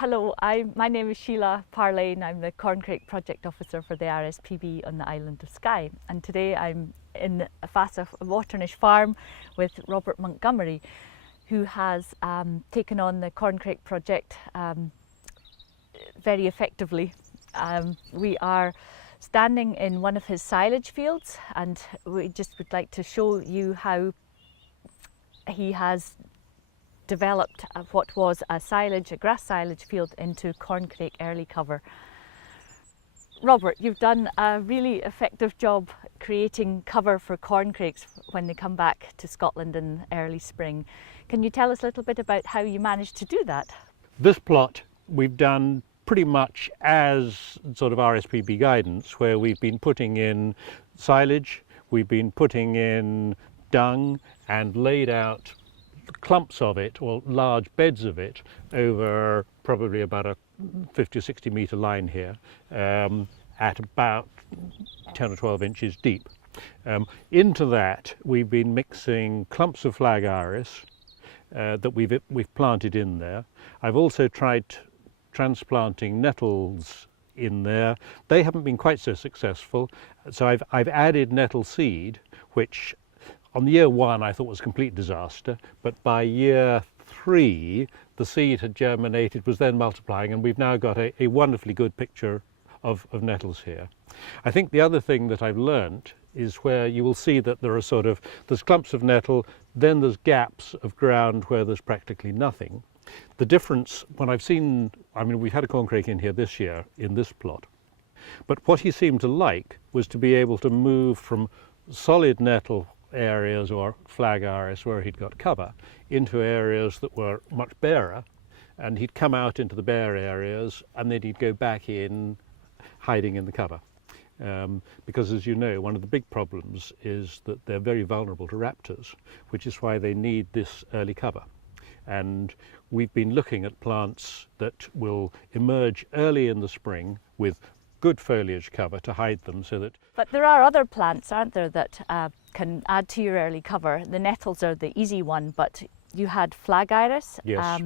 Hello, my name is Shelagh Parlane. I'm the corncrake project officer for the RSPB on the island of Skye, and today I'm in Waternish Farm with Robert Montgomery, who has taken on the corncrake project very effectively. We are standing in one of his silage fields, and we just would like to show you how he has developed what was a grass silage field into corncrake early cover. Robert, you've done a really effective job creating cover for corncrakes when they come back to Scotland in early spring. Can you tell us a little bit about how you managed to do that? This plot we've done pretty much as sort of RSPB guidance, where we've been putting in silage, we've been putting in dung and laid out clumps of it, or large beds of it, over probably about a 50 or 60 metre line here, at about 10 or 12 inches deep. Into that we've been mixing clumps of flag iris that we've planted in there. I've also tried transplanting nettles in there. They haven't been quite so successful, so I've added nettle seed, which on the year one I thought was a complete disaster, but by year 3 the seed had germinated, was then multiplying, and we've now got a wonderfully good picture of nettles here. I think the other thing that I've learnt is where you will see that there's clumps of nettle, then there's gaps of ground where there's practically nothing. The difference, we've had a corncrake in here this year in this plot, but what he seemed to like was to be able to move from solid nettle areas or flag iris where he'd got cover into areas that were much barer, and he'd come out into the bare areas and then he'd go back in, hiding in the cover. Because, as you know, one of the big problems is that they're very vulnerable to raptors, which is why they need this early cover. And we've been looking at plants that will emerge early in the spring with good foliage cover to hide them, so that... But there are other plants, aren't there, that can add to your early cover. The nettles are the easy one, but you had flag iris, yes,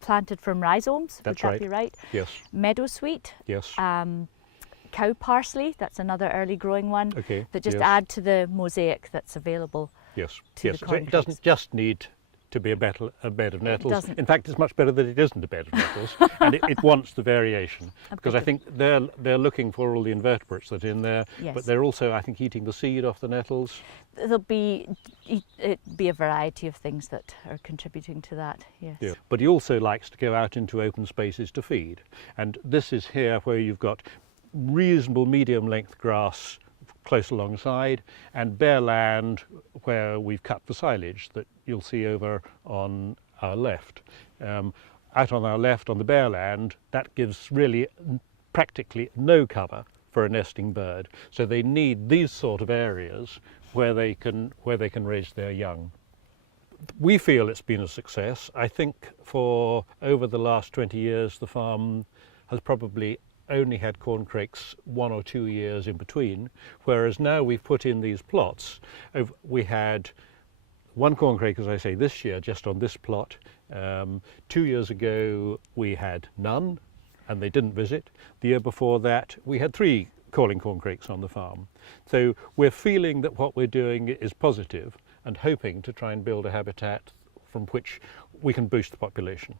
planted from rhizomes. That's would that right. be right? Yes. Meadowsweet. Yes. Cow parsley, that's another early growing one. Okay. That just yes. add to the mosaic that's available. Yes. To yes. the So it doesn't just need to be a bed of nettles. In fact, it's much better that it isn't a bed of nettles, and it wants the variation, because I think they're looking for all the invertebrates that are in there, yes. But they're also, I think, eating the seed off the nettles. There'll be a variety of things that are contributing to that, yes. Yeah. But he also likes to go out into open spaces to feed, and this is here where you've got reasonable medium length grass close alongside, and bare land where we've cut the silage that you'll see over on our left. Out on our left, on the bare land, that gives really practically no cover for a nesting bird. So they need these sort of areas where they can raise their young. We feel it's been a success. I think for over the last 20 years the farm has probably only had corncrakes 1 or 2 years in between, whereas now we've put in these plots. We had one corncrake, as I say, this year, just on this plot. 2 years ago we had none, and they didn't visit. The year before that we had 3 calling corncrakes on the farm. So we're feeling that what we're doing is positive, and hoping to try and build a habitat from which we can boost the population.